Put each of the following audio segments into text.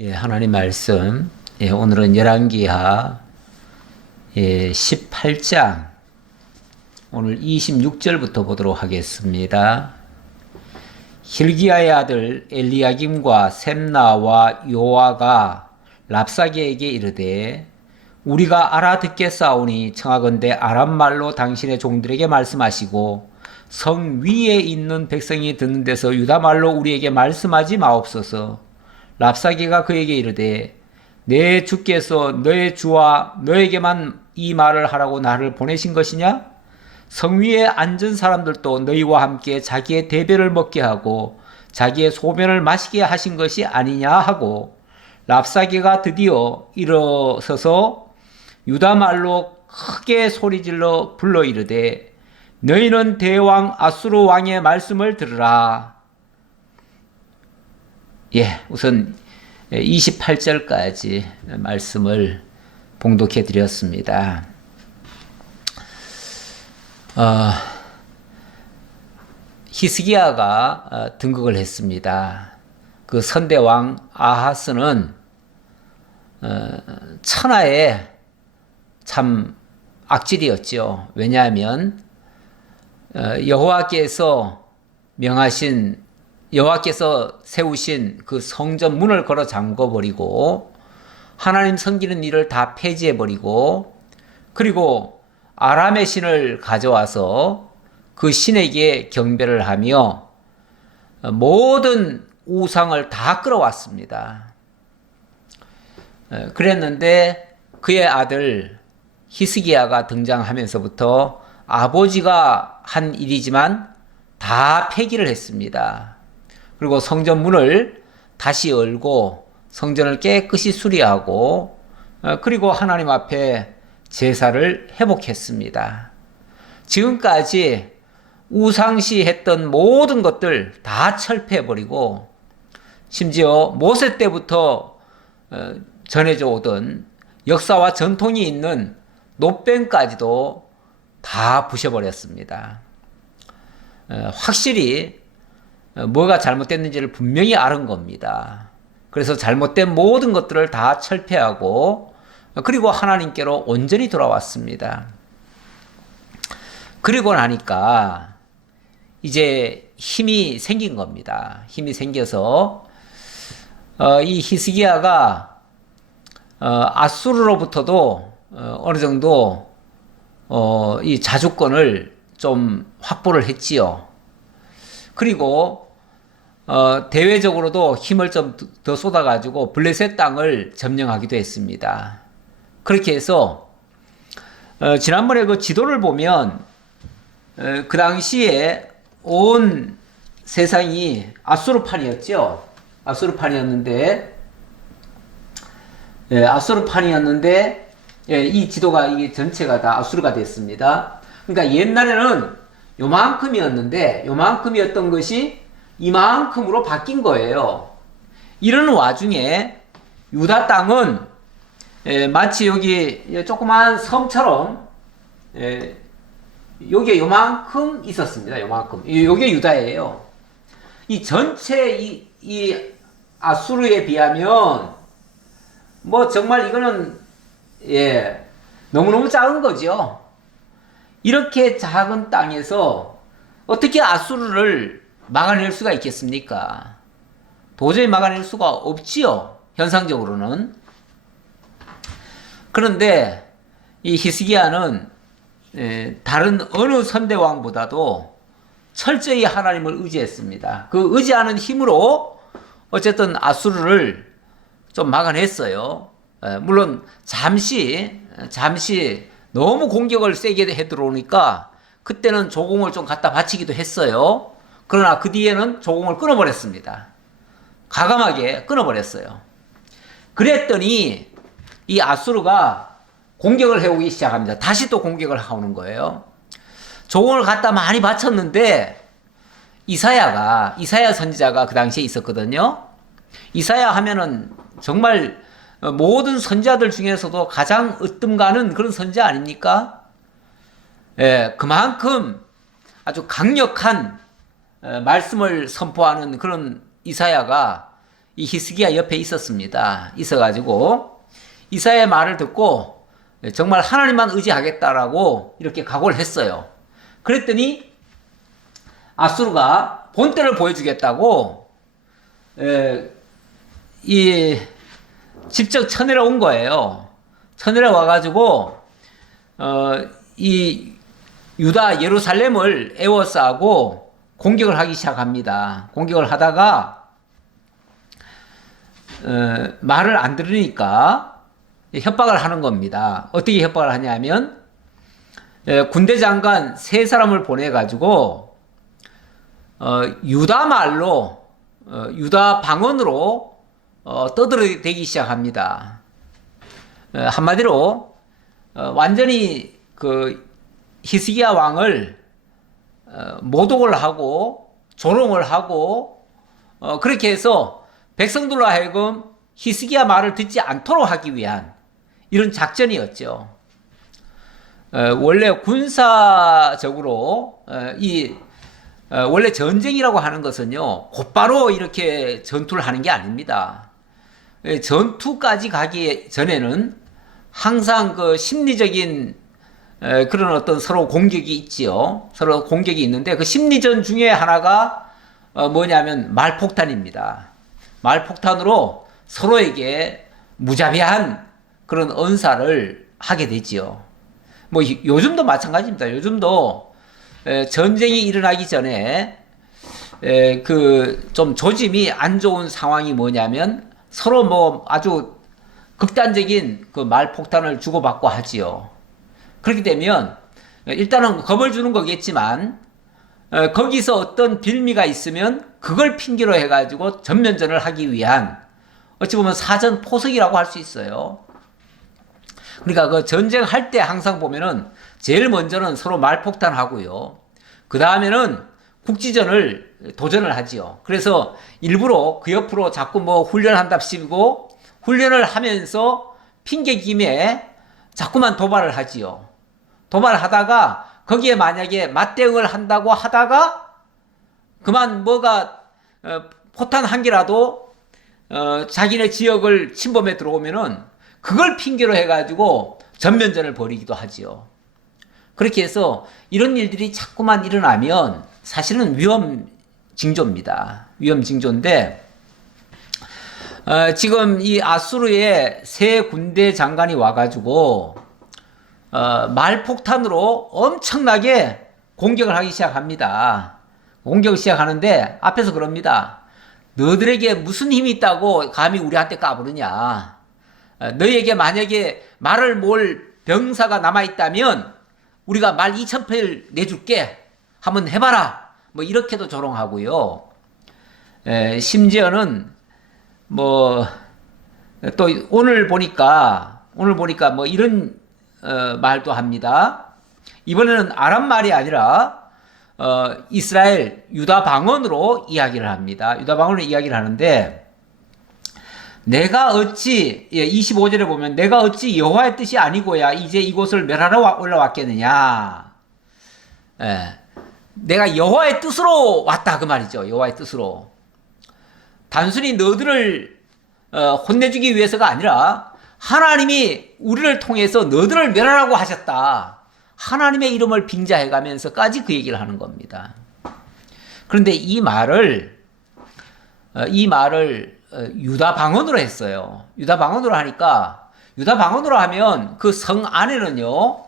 하나님 말씀. 오늘은 열왕기하 18장 오늘 26절부터 보도록 하겠습니다. 힐기야의 아들 엘리야김과 셈나와 요아가 랍사게에게 이르되 우리가 알아듣겠사오니 청하건대 아람말로 당신의 종들에게 말씀하시고 성 위에 있는 백성이 듣는 데서 유다말로 우리에게 말씀하지 마옵소서. 랍사게가 그에게 이르되 내 주께서 너의 주와 너에게만 이 말을 하라고 나를 보내신 것이냐? 성 위에 앉은 사람들도 너희와 함께 자기의 대변을 먹게 하고 자기의 소변을 마시게 하신 것이 아니냐 하고, 랍사게가 드디어 일어서서 유다말로 크게 소리질러 불러 이르되 너희는 대왕 아수르 왕의 말씀을 들으라. 우선 28절까지 말씀을 봉독해 드렸습니다. 히스기야가 등극을 했습니다. 그 선대왕 아하스는 천하의 참 악질이었죠. 왜냐하면 여호와께서 세우신 그 성전 문을 걸어 잠궈버리고 하나님 섬기는 일을 다 폐지해버리고, 그리고 아람의 신을 가져와서 그 신에게 경배를 하며 모든 우상을 다 끌어왔습니다. 그랬는데 그의 아들 히스기야가 등장하면서부터 아버지가 한 일이지만 다 폐기를 했습니다. 그리고 성전 문을 다시 열고 성전을 깨끗이 수리하고 그리고 하나님 앞에 제사를 회복했습니다. 지금까지 우상시 했던 모든 것들 다 철폐해버리고 심지어 모세 때부터 전해져 오던 역사와 전통이 있는 노뱀까지도 다 부셔버렸습니다. 확실히 뭐가 잘못됐는지를 분명히 아는 겁니다. 그래서 잘못된 모든 것들을 다 철폐하고 그리고 하나님께로 온전히 돌아왔습니다. 그리고 나니까 이제 힘이 생긴 겁니다. 힘이 생겨서 이 히스기야가 아수르로부터도 어느 정도 이 자주권을 좀 확보를 했지요. 그리고 대외적으로도 힘을 좀 더 쏟아가지고 블레셋 땅을 점령하기도 했습니다. 그렇게 해서 지난번에 그 지도를 보면 그 당시에 온 세상이 아수르판이었죠. 아수르판이었는데 이 지도가 이게 전체가 다 아수르가 됐습니다. 그러니까 옛날에는 요만큼이었던 것이 이만큼으로 바뀐 거예요. 이런 와중에 유다 땅은 마치 여기 조그만 섬처럼 여기에 요만큼 있었습니다. 요만큼. 요게 유다예요. 이 전체 이 아수르에 비하면 뭐 정말 이거는 너무너무 작은 거죠. 이렇게 작은 땅에서 어떻게 아수르를 막아낼 수가 있겠습니까? 도저히 막아낼 수가 없지요. 현상적으로는. 그런데 이 히스기야는 다른 어느 선대왕보다도 철저히 하나님을 의지했습니다. 그 의지하는 힘으로 어쨌든 아수르를 좀 막아냈어요. 물론 잠시 너무 공격을 세게 해 들어오니까 그때는 조공을 좀 갖다 바치기도 했어요. 그러나 그 뒤에는 조공을 끊어버렸습니다. 과감하게 끊어버렸어요. 그랬더니 이 아수르가 공격을 해오기 시작합니다. 다시 또 공격을 하오는 거예요. 조공을 갖다 많이 바쳤는데 이사야 선지자가 그 당시에 있었거든요. 이사야 하면은 정말 모든 선지자들 중에서도 가장 으뜸가는 그런 선지자 아닙니까? 그만큼 아주 강력한 말씀을 선포하는 그런 이사야가 이 히스기야 옆에 있었습니다. 있어가지고 이사야의 말을 듣고 정말 하나님만 의지하겠다라고 이렇게 각오를 했어요. 그랬더니 아수르가 본때를 보여주겠다고 이 직접 쳐내려 온 거예요. 쳐내려 와가지고 이 유다 예루살렘을 에워싸고 공격을 하기 시작합니다. 공격을 하다가 말을 안 들으니까 협박을 하는 겁니다. 어떻게 협박을 하냐면 군대 장관 3사람을 보내가지고 유다 말로 유다 방언으로 떠들어대기 시작합니다. 한마디로 완전히 그 히스기야 왕을 모독을 하고 조롱을 하고 그렇게 해서 백성들로 하여금 히스기야 말을 듣지 않도록 하기 위한 이런 작전이었죠. 원래 군사적으로 원래 전쟁이라고 하는 것은요 곧바로 이렇게 전투를 하는 게 아닙니다. 전투까지 가기 전에는 항상 그 심리적인 그런 어떤 서로 공격이 있지요. 서로 공격이 있는데 그 심리전 중에 하나가 뭐냐면 말폭탄입니다. 말폭탄으로 서로에게 무자비한 그런 언사를 하게 되지요. 뭐 요즘도 마찬가지입니다. 요즘도 전쟁이 일어나기 전에 그 좀 조짐이 안 좋은 상황이 뭐냐면 서로 뭐 아주 극단적인 그 말폭탄을 주고받고 하지요. 그렇게 되면 일단은 겁을 주는 거겠지만 거기서 어떤 빌미가 있으면 그걸 핑계로 해가지고 전면전을 하기 위한 어찌 보면 사전 포석이라고 할 수 있어요. 그러니까 그 전쟁할 때 항상 보면은 제일 먼저는 서로 말폭탄 하고요. 그 다음에는 국지전을 도전을 하지요. 그래서 일부러 그 옆으로 자꾸 뭐 훈련한답시고 훈련을 하면서 핑계김에 자꾸만 도발을 하지요. 도발하다가 거기에 만약에 맞대응을 한다고 하다가 그만 뭐가 포탄 한 개라도 자기네 지역을 침범해 들어오면은 그걸 핑계로 해가지고 전면전을 벌이기도 하지요. 그렇게 해서 이런 일들이 자꾸만 일어나면 사실은 위험 징조입니다. 위험 징조인데 지금 이 아수르의 새 군대 장관이 와가지고 말폭탄으로 엄청나게 공격을 하기 시작합니다. 공격을 시작하는데 앞에서 그럽니다. 너들에게 무슨 힘이 있다고 감히 우리한테 까부르냐. 너희에게 만약에 말을 몰 병사가 남아있다면 우리가 말 2,000패를 내줄게. 한번 해봐라. 뭐 이렇게도 조롱하고요. 심지어는 뭐 또 오늘 보니까 뭐 이런 말도 합니다. 이번에는 아람 말이 아니라 이스라엘 유다 방언으로 이야기를 합니다. 유다 방언으로 이야기를 하는데 내가 어찌 25절에 보면 내가 어찌 여호와의 뜻이 아니고야 이제 이곳을 멸하러 올라왔겠느냐. 내가 여호와의 뜻으로 왔다 그 말이죠. 여호와의 뜻으로. 단순히 너들을 혼내주기 위해서가 아니라 하나님이 우리를 통해서 너들을 멸하라고 하셨다. 하나님의 이름을 빙자해가면서까지 그 얘기를 하는 겁니다. 그런데 이 말을 유다 방언으로 했어요. 유다 방언으로 하니까 유다 방언으로 하면 그 성 안에는요.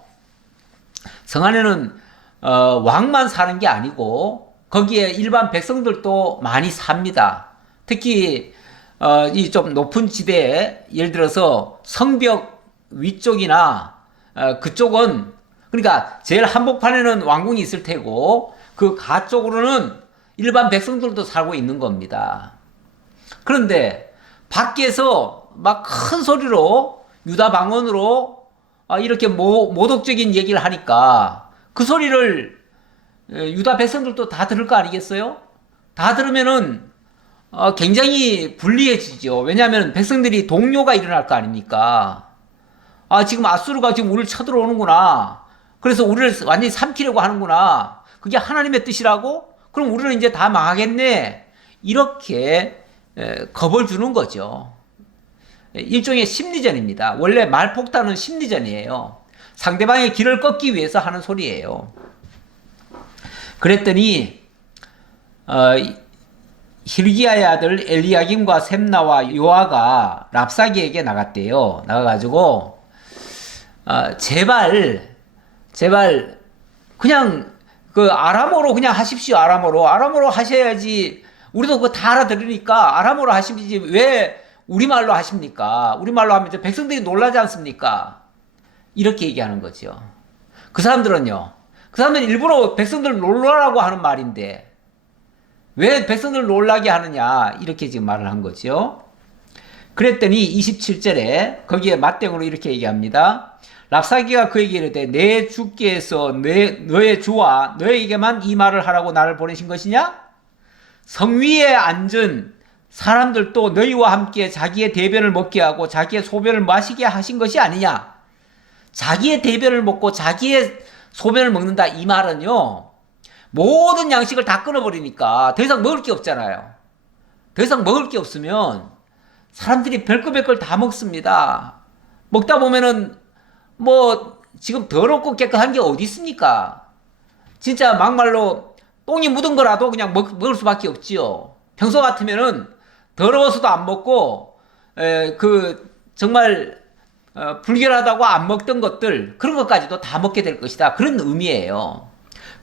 성 안에는 왕만 사는 게 아니고 거기에 일반 백성들도 많이 삽니다. 특히 이 좀 높은 지대에 예를 들어서 성벽 위쪽이나 그쪽은 그러니까 제일 한복판에는 왕궁이 있을 테고 그 가쪽으로는 일반 백성들도 살고 있는 겁니다. 그런데 밖에서 막 큰 소리로 유다 방언으로 이렇게 모독적인 얘기를 하니까 그 소리를 유다 백성들도 다 들을 거 아니겠어요? 다 들으면은 굉장히 불리해지죠. 왜냐하면 백성들이 동요가 일어날 거 아닙니까? 지금 아수르가 지금 우리를 쳐들어오는구나. 그래서 우리를 완전히 삼키려고 하는구나. 그게 하나님의 뜻이라고? 그럼 우리는 이제 다 망하겠네. 이렇게 겁을 주는 거죠. 일종의 심리전입니다. 원래 말폭탄은 심리전이에요. 상대방의 길을 꺾기 위해서 하는 소리예요. 그랬더니 hil기야의 아들 엘리야김과 셈나와 요아가 랍사기에게 나갔대요. 나가가지고 제발 그냥 그 아람어로 그냥 하십시오. 아람어로 하셔야지. 우리도 그거 다 알아들으니까 아람어로 하시지 왜 우리말로 하십니까? 우리말로 하면 이제 백성들이 놀라지 않습니까? 이렇게 얘기하는 거죠. 그 사람들은 일부러 백성들 놀라라고 하는 말인데 왜 백성들 놀라게 하느냐 이렇게 지금 말을 한 거죠. 그랬더니 27절에 거기에 맞대응으로 이렇게 얘기합니다. 랍사기가 그에게 이르되 내 주께서 너의 주와 너에게만 이 말을 하라고 나를 보내신 것이냐? 성위에 앉은 사람들도 너희와 함께 자기의 대변을 먹게 하고 자기의 소변을 마시게 하신 것이 아니냐? 자기의 대변을 먹고 자기의 소변을 먹는다 이 말은요, 모든 양식을 다 끊어버리니까 더 이상 먹을 게 없잖아요. 더 이상 먹을 게 없으면 사람들이 별거 다 먹습니다. 먹다 보면은 뭐 지금 더럽고 깨끗한 게 어디 있습니까? 진짜 막말로 똥이 묻은 거라도 그냥 먹을 수밖에 없지요. 평소 같으면은 더러워서도 안 먹고 정말 불결하다고 안 먹던 것들 그런 것까지도 다 먹게 될 것이다. 그런 의미예요.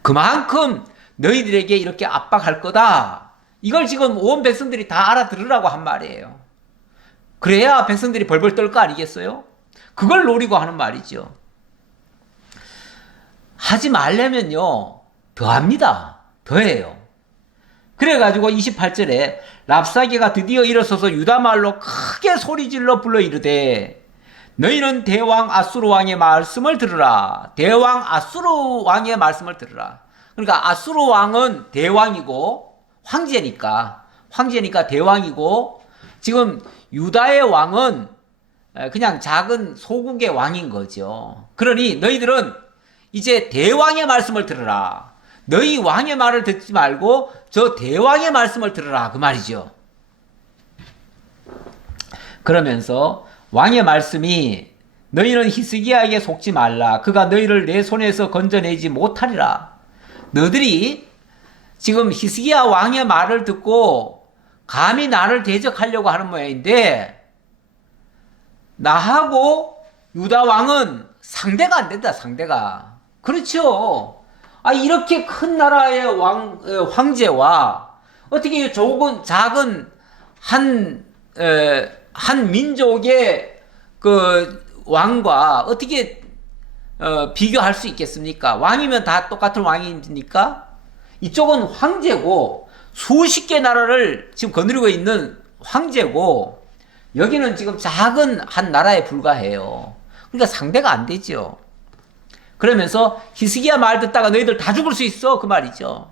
그만큼 너희들에게 이렇게 압박할 거다. 이걸 지금 온 백성들이 다 알아들으라고 한 말이에요. 그래야 백성들이 벌벌 떨 거 아니겠어요? 그걸 노리고 하는 말이죠. 하지 말려면요 더합니다. 더해요. 그래가지고 28절에 랍사게가 드디어 일어서서 유다말로 크게 소리질러 불러 이르되 너희는 대왕 아수르 왕의 말씀을 들으라. 대왕 아수르 왕의 말씀을 들으라. 그러니까 아수르 왕은 대왕이고 황제니까 대왕이고 지금 유다의 왕은 그냥 작은 소국의 왕인 거죠. 그러니 너희들은 이제 대왕의 말씀을 들으라. 너희 왕의 말을 듣지 말고 저 대왕의 말씀을 들으라 그 말이죠. 그러면서 왕의 말씀이 너희는 히스기야에게 속지 말라. 그가 너희를 내 손에서 건져내지 못하리라. 너희들이 지금 히스기야 왕의 말을 듣고 감히 나를 대적하려고 하는 모양인데 나하고 유다 왕은 상대가 안 된다. 상대가. 그렇죠. 이렇게 큰 나라의 황제와 어떻게 작은 한 민족의 그 왕과 어떻게 비교할 수 있겠습니까? 왕이면 다 똑같은 왕이니까 이쪽은 황제고 수십 개 나라를 지금 거느리고 있는 황제고 여기는 지금 작은 한 나라에 불과해요. 그러니까 상대가 안 되죠. 그러면서 히스기야 말 듣다가 너희들 다 죽을 수 있어 그 말이죠.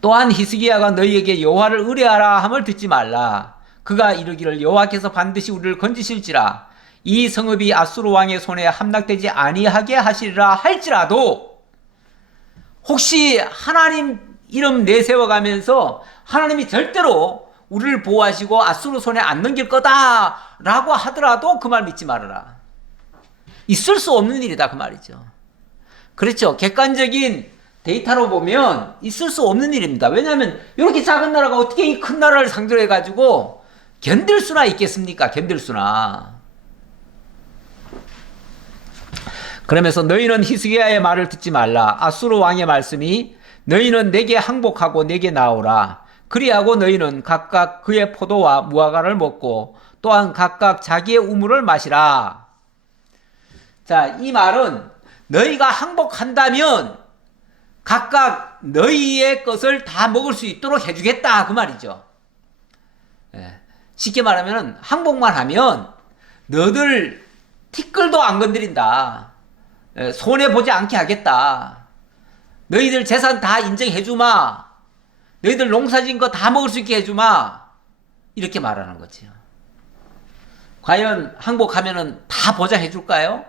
또한 히스기야가 너희에게 여호와를 의뢰하라 함을 듣지 말라. 그가 이르기를 여호와께서 반드시 우리를 건지실지라 이 성읍이 아수르 왕의 손에 함락되지 아니하게 하시리라 할지라도 혹시 하나님 이름 내세워가면서 하나님이 절대로 우리를 보호하시고 아수르 손에 안 넘길 거다라고 하더라도 그 말 믿지 말아라. 있을 수 없는 일이다 그 말이죠. 그렇죠. 객관적인 데이터로 보면 있을 수 없는 일입니다. 왜냐하면 이렇게 작은 나라가 어떻게 이 큰 나라를 상대로 해가지고 견딜 수나 있겠습니까? 견딜 수나. 그러면서 너희는 히스기야의 말을 듣지 말라. 아수르 왕의 말씀이 너희는 내게 항복하고 내게 나오라. 그리하고 너희는 각각 그의 포도와 무화과를 먹고 또한 각각 자기의 우물을 마시라. 자, 이 말은 너희가 항복한다면 각각 너희의 것을 다 먹을 수 있도록 해주겠다 그 말이죠. 쉽게 말하면 항복만 하면 너들 티끌도 안 건드린다. 손해보지 않게 하겠다. 너희들 재산 다 인정해주마. 너희들 농사진 거 다 먹을 수 있게 해주마. 이렇게 말하는 거죠. 과연 항복하면은 다 보장해줄까요?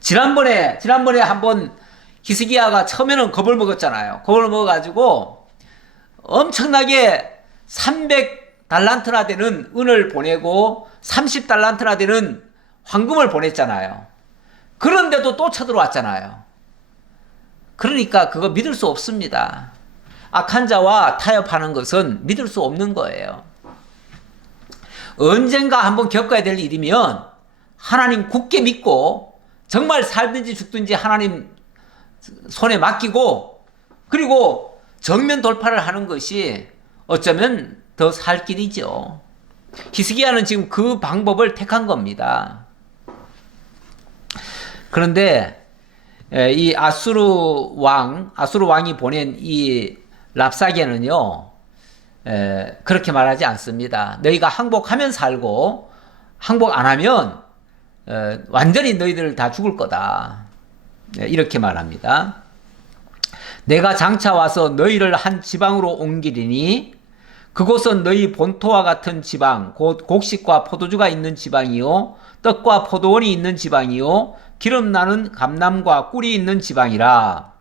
지난번에 한번 히스기야가 처음에는 겁을 먹었잖아요. 겁을 먹어가지고 엄청나게 300달란트나 되는 은을 보내고 30달란트나 되는 황금을 보냈잖아요. 그런데도 또 쳐들어왔잖아요. 그러니까 그거 믿을 수 없습니다. 악한 자와 타협하는 것은 믿을 수 없는 거예요. 언젠가 한번 겪어야 될 일이면 하나님 굳게 믿고 정말 살든지 죽든지 하나님 손에 맡기고 그리고 정면 돌파를 하는 것이 어쩌면 더 살 길이죠. 히스기야는 지금 그 방법을 택한 겁니다. 그런데 이 아수르 왕이 보낸 이 랍사게는요, 그렇게 말하지 않습니다. 너희가 항복하면 살고 항복 안 하면 완전히 너희들 다 죽을 거다. 이렇게 말합니다. 내가 장차 와서 너희를 한 지방으로 옮기리니 그곳은 너희 본토와 같은 지방, 곧 곡식과 포도주가 있는 지방이요 떡과 포도원이 있는 지방이요 기름 나는 감람과 꿀이 있는 지방이라.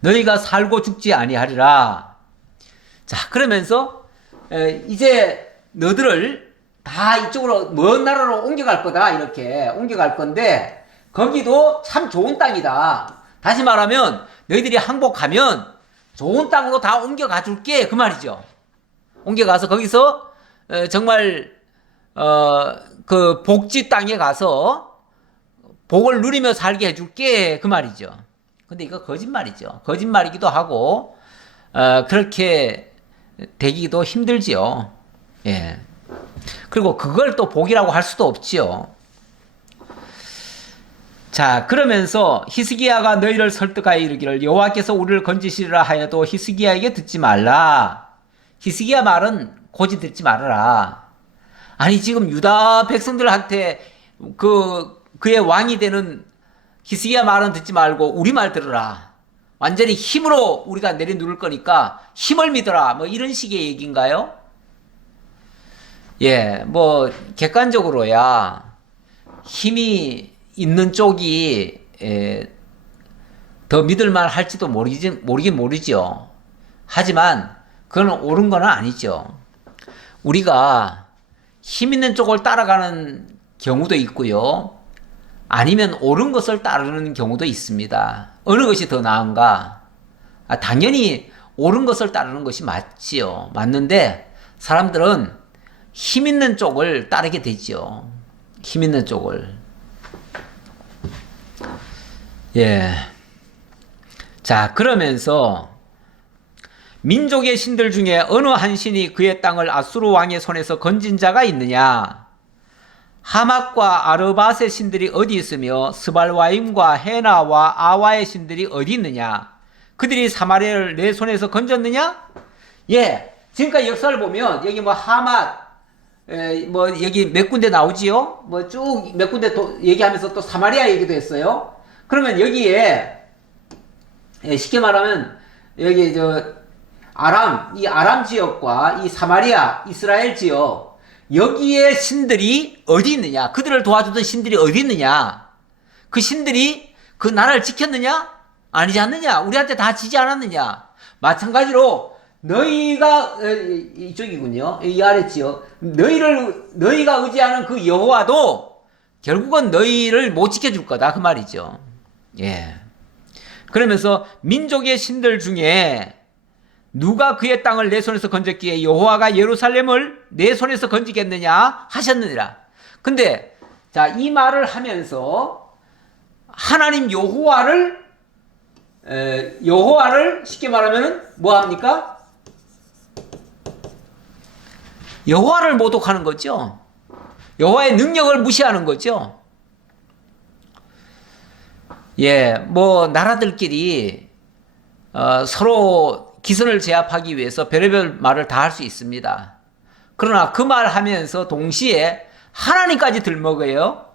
너희가 살고 죽지 아니하리라. 자, 그러면서 이제 너들을 다 이쪽으로 먼 나라로 옮겨갈 거다. 이렇게 옮겨갈 건데 거기도 참 좋은 땅이다. 다시 말하면 너희들이 항복하면 좋은 땅으로 다 옮겨가 줄게. 그 말이죠. 옮겨가서 거기서 정말 그 복지 땅에 가서 복을 누리며 살게 해줄게. 그 말이죠. 근데 이거 거짓말이죠. 거짓말이기도 하고 그렇게 되기도 힘들지요. 예. 그리고 그걸 또 복이라고 할 수도 없지요. 자, 그러면서 히스기야가 너희를 설득하여 이르기를 여호와께서 우리를 건지시리라 하여도 히스기야에게 듣지 말라. 히스기야 말은 고지 듣지 말아라. 아니 지금 유다 백성들한테 그의 왕이 되는 히스기야 말은 듣지 말고 우리 말 들으라. 완전히 힘으로 우리가 내려누를 거니까 힘을 믿어라. 뭐 이런 식의 얘기인가요? 예, 뭐 객관적으로야 힘이 있는 쪽이 더 믿을만 할지도 모르긴 모르죠. 하지만 그건 옳은 건 아니죠. 우리가 힘 있는 쪽을 따라가는 경우도 있고요. 아니면 옳은 것을 따르는 경우도 있습니다. 어느 것이 더 나은가? 당연히 옳은 것을 따르는 것이 맞지요. 맞는데 사람들은 힘 있는 쪽을 따르게 되죠. 힘 있는 쪽을. 예. 자, 그러면서 민족의 신들 중에 어느 한 신이 그의 땅을 아수르 왕의 손에서 건진 자가 있느냐? 하맛과 아르밧의 신들이 어디 있으며 스발와임과 헤나와 아와의 신들이 어디 있느냐? 그들이 사마리아를 내 손에서 건졌느냐? 예, 지금까지 역사를 보면 여기 뭐 하맛, 뭐 여기 몇 군데 나오지요? 뭐 쭉 몇 군데 또 얘기하면서 또 사마리아 얘기도 했어요. 그러면 여기에 쉽게 말하면 여기 이 아람 지역과 이 사마리아, 이스라엘 지역 여기에 신들이 어디 있느냐? 그들을 도와주던 신들이 어디 있느냐? 그 신들이 그 나라를 지켰느냐? 아니지 않느냐? 우리한테 다 지지 않았느냐? 마찬가지로 너희가 이쪽이군요. 이 아래지요. 너희가 의지하는 그 여호와도 결국은 너희를 못 지켜줄 거다 그 말이죠. 예. 그러면서 민족의 신들 중에 누가 그의 땅을 내 손에서 건졌기에 여호와가 예루살렘을 내 손에서 건지겠느냐 하셨느니라. 근데 자, 이 말을 하면서 하나님 여호와를 쉽게 말하면은 뭐 합니까? 여호와를 모독하는 거죠. 여호와의 능력을 무시하는 거죠. 예, 뭐 나라들끼리 서로 기선을 제압하기 위해서 별의별 말을 다 할 수 있습니다. 그러나 그 말 하면서 동시에 하나님까지 들먹어요.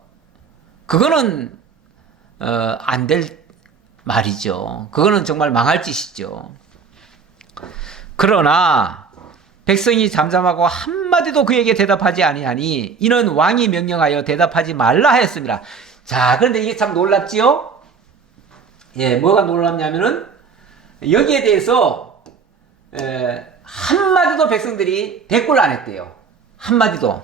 그거는 안 될 말이죠. 그거는 정말 망할 짓이죠. 그러나 백성이 잠잠하고 한마디도 그에게 대답하지 아니하니 이는 왕이 명령하여 대답하지 말라 하였습니다. 자, 그런데 이게 참 놀랍지요? 예, 뭐가 놀랍냐면은 여기에 대해서 한마디도 백성들이 대꾸를 안 했대요. 한마디도.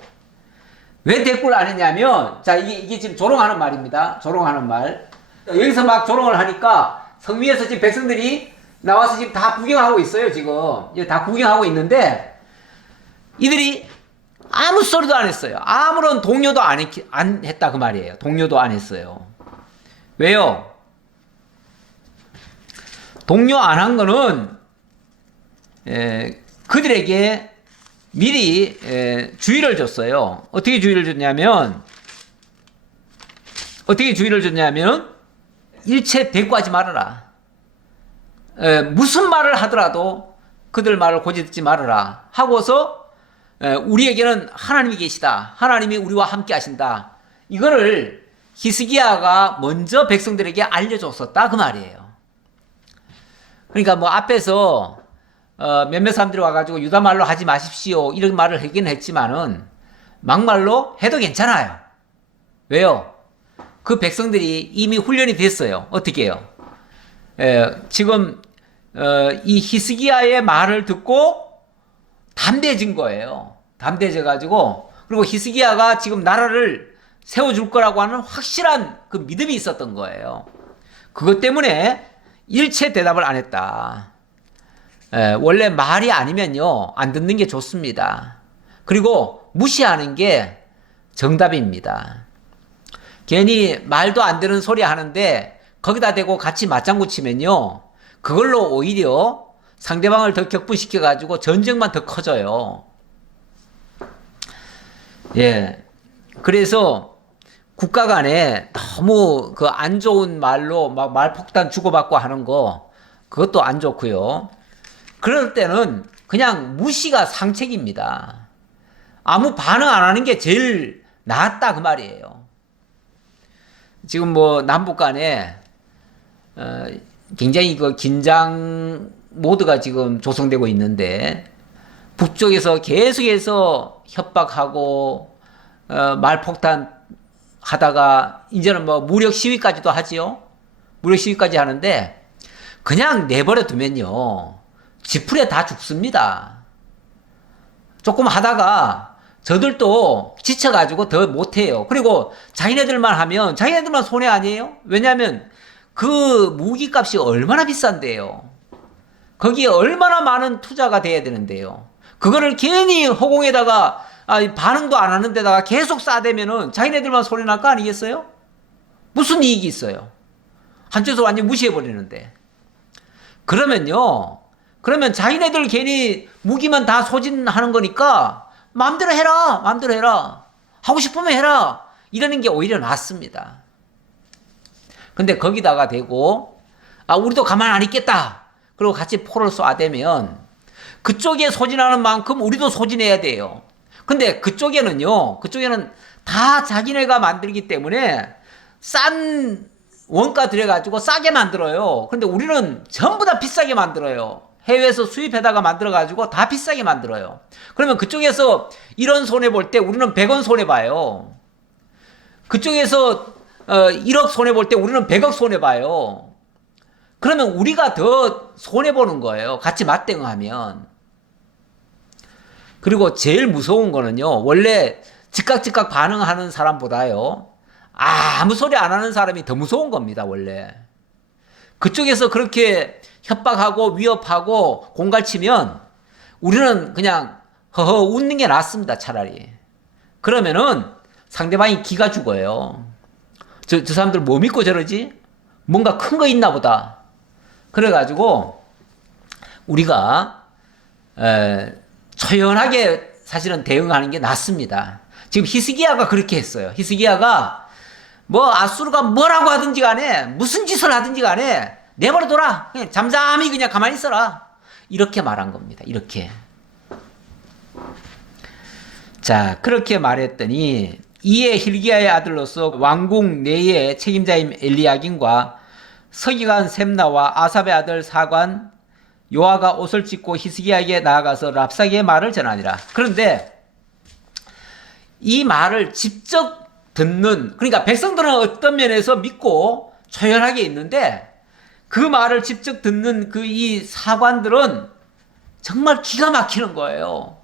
왜 대꾸를 안 했냐면, 자, 이게 지금 조롱하는 말입니다. 조롱하는 말. 여기서 막 조롱을 하니까 성 위에서 지금 백성들이 나와서 지금 다 구경하고 있어요, 지금. 이제 다 구경하고 있는데, 이들이 아무 소리도 안 했어요. 아무런 동요도 안 했다, 그 말이에요. 동요도 안 했어요. 왜요? 동요 안 한 거는, 그들에게 미리 주의를 줬어요. 어떻게 주의를 줬냐면 일체 대꾸하지 말아라. 무슨 말을 하더라도 그들 말을 고지 듣지 말아라 하고서 우리에게는 하나님이 계시다. 하나님이 우리와 함께 하신다. 이거를 히스기야가 먼저 백성들에게 알려줬었다, 그 말이에요. 그러니까 뭐 앞에서 몇몇 사람들이 와가지고 유다 말로 하지 마십시오 이런 말을 하긴 했지만은 막말로 해도 괜찮아요. 왜요? 그 백성들이 이미 훈련이 됐어요. 어떻게 해요? 지금 이 히스기야의 말을 듣고 담대해진 거예요. 담대해져가지고, 그리고 히스기야가 지금 나라를 세워줄 거라고 하는 확실한 그 믿음이 있었던 거예요. 그것 때문에 일체 대답을 안 했다. 원래 말이 아니면요, 안 듣는 게 좋습니다. 그리고 무시하는 게 정답입니다. 괜히 말도 안 되는 소리 하는데 거기다 대고 같이 맞장구 치면요, 그걸로 오히려 상대방을 더 격분시켜가지고 전쟁만 더 커져요. 예. 그래서 국가 간에 너무 그 안 좋은 말로 막 말폭탄 주고받고 하는 거, 그것도 안 좋고요. 그럴 때는 그냥 무시가 상책입니다. 아무 반응 안 하는 게 제일 낫다, 그 말이에요. 지금 뭐 남북 간에 굉장히 그 긴장 모드가 지금 조성되고 있는데, 북쪽에서 계속해서 협박하고 말폭탄 하다가 이제는 뭐 무력 시위까지도 하지요. 무력 시위까지 하는데 그냥 내버려 두면요, 지풀에 다 죽습니다. 조금 하다가 저들도 지쳐가지고 더 못해요. 그리고 자기네들만 하면 자기네들만 손해 아니에요? 왜냐하면 그 무기값이 얼마나 비싼데요. 거기에 얼마나 많은 투자가 돼야 되는데요. 그거를 괜히 허공에다가 반응도 안 하는 데다가 계속 쏴대면은 자기네들만 손해 날 거 아니겠어요? 무슨 이익이 있어요? 한쪽에서 완전 무시해버리는데. 그러면 자기네들 괜히 무기만 다 소진하는 거니까 마음대로 해라, 마음대로 해라, 하고 싶으면 해라, 이러는 게 오히려 낫습니다. 근데 거기다가 대고 우리도 가만 안 있겠다, 그리고 같이 포를 쏴대면 그쪽에 소진하는 만큼 우리도 소진해야 돼요. 근데 그쪽에는 다 자기네가 만들기 때문에 싼 원가 들여가지고 싸게 만들어요. 근데 우리는 전부 다 비싸게 만들어요. 해외에서 수입해다가 만들어가지고 다 비싸게 만들어요. 그러면 그쪽에서 1원 손해볼 때 우리는 100원 손해봐요. 그쪽에서 1억 손해볼 때 우리는 100억 손해봐요. 그러면 우리가 더 손해보는 거예요, 같이 맞대응하면. 그리고 제일 무서운 거는요, 원래 즉각 반응하는 사람보다요, 아무 소리 안 하는 사람이 더 무서운 겁니다, 원래. 그쪽에서 그렇게 협박하고 위협하고 공갈치면 우리는 그냥 허허 웃는 게 낫습니다, 차라리. 그러면은 상대방이 기가 죽어요. 저 사람들 뭐 믿고 저러지? 뭔가 큰 거 있나 보다. 그래가지고 우리가 처연하게 사실은 대응하는 게 낫습니다. 지금 히스기야가 그렇게 했어요. 히스기야가 뭐 아수르가 뭐라고 하든지 간에 무슨 짓을 하든지 간에 내버려둬라, 그냥 잠잠히 그냥 가만히 있어라, 이렇게 말한 겁니다. 이렇게. 자, 그렇게 말했더니 이에 hil기야의 아들로서 왕궁 내의 책임자인 엘리야김과 서기관 셈나와 아삽의 아들 사관 요아가 옷을 찢고 히스기야에게 나아가서 랍사기의 말을 전하니라. 그런데 이 말을 직접 듣는, 그러니까 백성들은 어떤 면에서 믿고 초연하게 있는데 그 말을 직접 듣는 그 이 사관들은 정말 기가 막히는 거예요.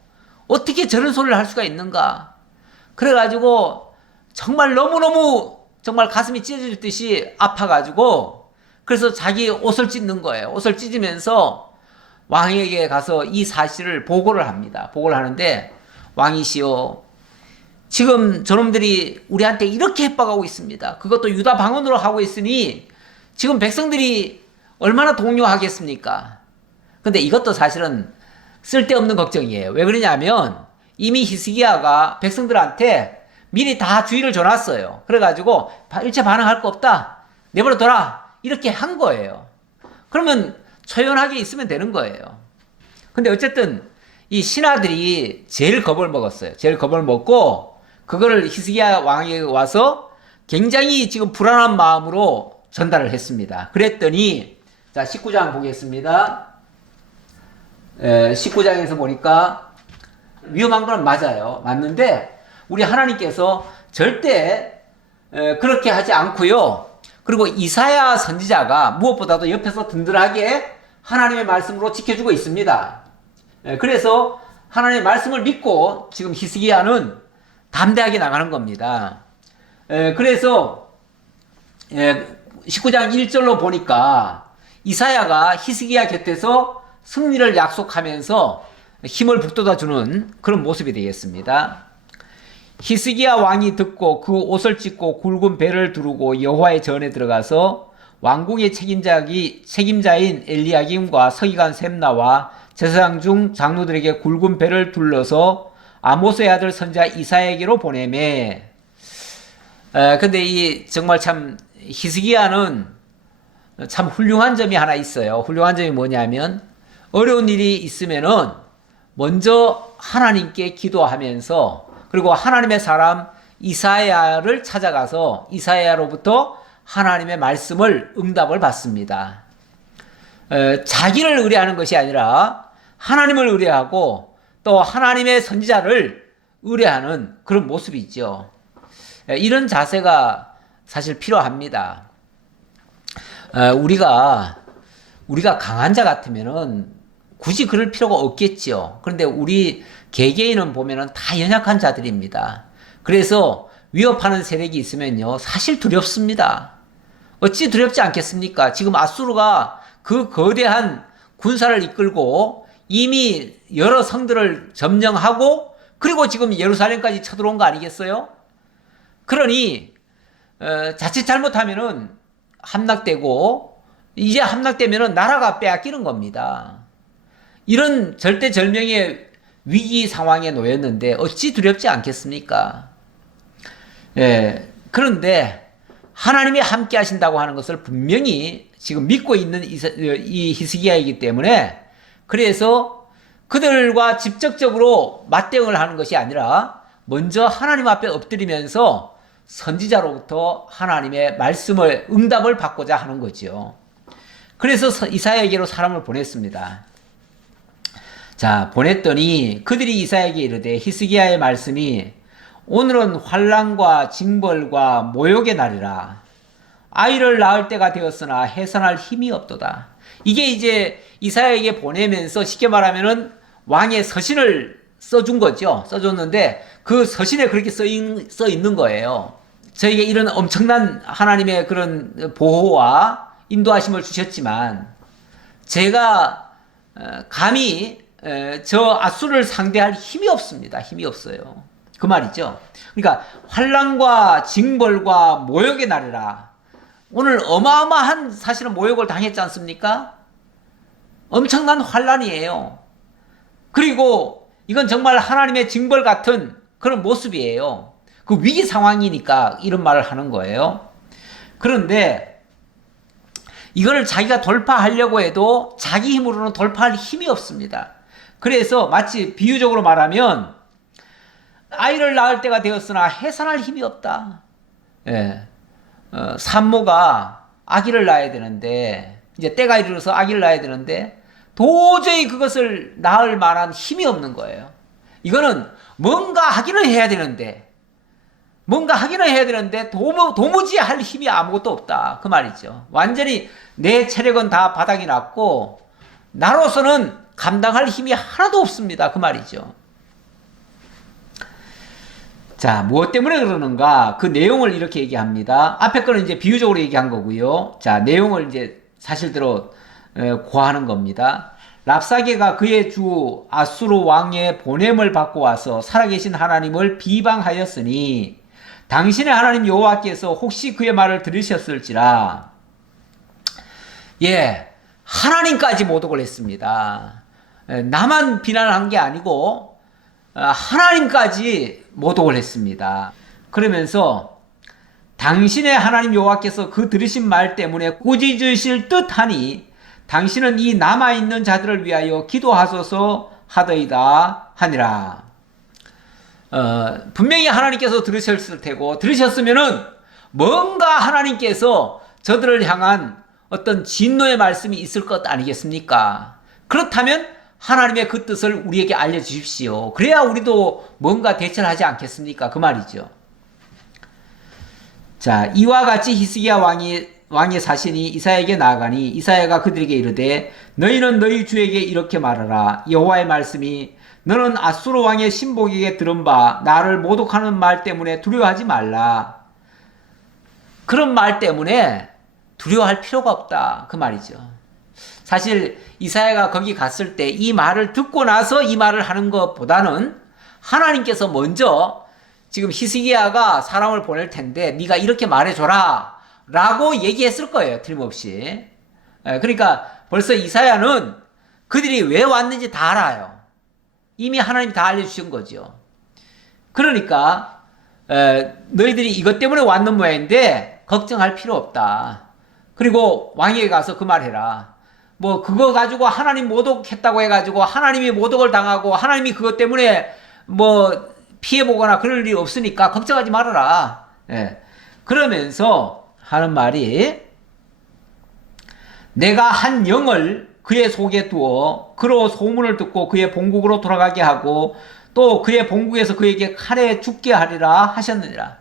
어떻게 저런 소리를 할 수가 있는가? 그래가지고 정말 너무너무 정말 가슴이 찢어질 듯이 아파가지고 그래서 자기 옷을 찢는 거예요. 옷을 찢으면서 왕에게 가서 이 사실을 보고를 합니다. 보고를 하는데 왕이시여, 지금 저놈들이 우리한테 이렇게 협박하고 있습니다. 그것도 유다 방언으로 하고 있으니 지금 백성들이 얼마나 동요하겠습니까? 근데 이것도 사실은 쓸데없는 걱정이에요. 왜 그러냐면 이미 히스기야가 백성들한테 미리 다 주의를 줘놨어요. 그래가지고 일체 반응할 거 없다, 내버려둬라, 이렇게 한 거예요. 그러면 초연하게 있으면 되는 거예요. 근데 어쨌든 이 신하들이 제일 겁을 먹었어요. 제일 겁을 먹고 그거를 히스기야 왕에게 와서 굉장히 지금 불안한 마음으로 전달을 했습니다. 그랬더니 자 19장 보겠습니다. 19장에서 보니까 위험한 건 맞아요. 맞는데 우리 하나님께서 절대 그렇게 하지 않고요. 그리고 이사야 선지자가 무엇보다도 옆에서 든든하게 하나님의 말씀으로 지켜주고 있습니다. 그래서 하나님의 말씀을 믿고 지금 히스기야는 담대하게 나가는 겁니다. 그래서 19장 1절로 보니까 이사야가 히스기야 곁에서 승리를 약속하면서 힘을 북돋아주는 그런 모습이 되겠습니다. 히스기야 왕이 듣고 그 옷을 찢고 굵은 배를 두르고 여호와의 전에 들어가서 왕궁의 책임자인 엘리야김과 서기관 셈나와 제사장 중 장로들에게 굵은 배를 둘러서 아모스의 아들 선지자 이사야에게로 보내매. 근데 이 정말 참 히스기야는 참 훌륭한 점이 하나 있어요. 훌륭한 점이 뭐냐면 어려운 일이 있으면은 먼저 하나님께 기도하면서 그리고 하나님의 사람 이사야를 찾아가서 이사야로부터 하나님의 말씀을 응답을 받습니다. 자기를 의뢰하는 것이 아니라 하나님을 의뢰하고 또 하나님의 선지자를 의뢰하는 그런 모습이 있죠. 이런 자세가 사실 필요합니다. 우리가 강한 자 같으면은 굳이 그럴 필요가 없겠지요. 그런데 우리 개개인은 보면은 다 연약한 자들입니다. 그래서 위협하는 세력이 있으면요, 사실 두렵습니다. 어찌 두렵지 않겠습니까? 지금 아수르가 그 거대한 군사를 이끌고 이미 여러 성들을 점령하고 그리고 지금 예루살렘까지 쳐들어온 거 아니겠어요? 그러니 자칫 잘못하면은 함락되고 이제 함락되면은 나라가 빼앗기는 겁니다. 이런 절대절명의 위기 상황에 놓였는데 어찌 두렵지 않겠습니까? 그런데 하나님이 함께 하신다고 하는 것을 분명히 지금 믿고 있는 이 히스기야이기 때문에 그래서 그들과 직접적으로 맞대응을 하는 것이 아니라 먼저 하나님 앞에 엎드리면서 선지자로부터 하나님의 말씀을 응답을 받고자 하는 거죠. 그래서 이사야에게로 사람을 보냈습니다. 자, 보냈더니 그들이 이사야에게 이르되 히스기야의 말씀이 오늘은 환난과 징벌과 모욕의 날이라. 아이를 낳을 때가 되었으나 해산할 힘이 없도다. 이게 이제 이사야에게 보내면서 쉽게 말하면은 왕의 서신을 써준 거죠. 써줬는데 그 서신에 그렇게 써 있는 거예요. 저에게 이런 엄청난 하나님의 그런 보호와 인도하심을 주셨지만 제가 감히 저 아수르를 상대할 힘이 없습니다. 힘이 없어요. 그 말이죠. 그러니까 환난과 징벌과 모욕의 날이라. 오늘 어마어마한 사실은 모욕을 당했지 않습니까? 엄청난 환난이에요. 그리고 이건 정말 하나님의 징벌 같은 그런 모습이에요. 그 위기 상황이니까 이런 말을 하는 거예요. 그런데 이거를 자기가 돌파하려고 해도 자기 힘으로는 돌파할 힘이 없습니다. 그래서 마치 비유적으로 말하면 아이를 낳을 때가 되었으나 해산할 힘이 없다. 산모가 아기를 낳아야 되는데 이제 때가 이르러서 아기를 낳아야 되는데 도저히 그것을 낳을 만한 힘이 없는 거예요. 이거는 뭔가 하기는 해야 되는데 도무지 할 힘이 아무것도 없다. 그 말이죠. 완전히 내 체력은 다 바닥이 났고 나로서는 감당할 힘이 하나도 없습니다. 그 말이죠. 자, 무엇 때문에 그러는가? 그 내용을 이렇게 얘기합니다. 앞에 거는 이제 비유적으로 얘기한 거고요. 자, 내용을 이제 사실대로 고하는 겁니다. 랍사게가 그의 주 아수르 왕의 보냄을 받고 와서 살아계신 하나님을 비방하였으니 당신의 하나님 여호와께서 혹시 그의 말을 들으셨을지라. 예, 하나님까지 모독을 했습니다. 나만 비난한 게 아니고 하나님까지 모독을 했습니다. 그러면서 당신의 하나님 여호와께서 그 들으신 말 때문에 꾸짖으실 듯하니 당신은 이 남아있는 자들을 위하여 기도하소서 하더이다 하니라. 분명히 하나님께서 들으셨을 테고, 들으셨으면은 뭔가 하나님께서 저들을 향한 어떤 진노의 말씀이 있을 것 아니겠습니까? 그렇다면 하나님의 그 뜻을 우리에게 알려주십시오. 그래야 우리도 뭔가 대처를 하지 않겠습니까? 그 말이죠. 자, 이와 같이 히스기야 왕의 사신이 이사야에게 나아가니 이사야가 그들에게 이르되 너희는 너희 주에게 이렇게 말하라. 여호와의 말씀이 너는 아수르 왕의 신복에게 들은 바 나를 모독하는 말 때문에 두려워하지 말라. 그런 말 때문에 두려워할 필요가 없다. 그 말이죠. 사실 이사야가 거기 갔을 때 이 말을 듣고 나서 이 말을 하는 것보다는 하나님께서 먼저 지금 히스기야가 사람을 보낼 텐데 네가 이렇게 말해줘라 라고 얘기했을 거예요. 틀림없이. 그러니까 벌써 이사야는 그들이 왜 왔는지 다 알아요. 이미 하나님이 다 알려주신 거죠. 그러니까 너희들이 이것 때문에 왔는 모양인데 걱정할 필요 없다. 그리고 왕에게 가서 그 말해라. 뭐 그거 가지고 하나님 모독했다고 해가지고 하나님이 모독을 당하고 하나님이 그것 때문에 뭐 피해보거나 그럴 일이 없으니까 걱정하지 말아라. 예. 그러면서 하는 말이 내가 한 영을 그의 속에 두어 그로 소문을 듣고 그의 본국으로 돌아가게 하고 또 그의 본국에서 그에게 칼에 죽게 하리라 하셨느니라.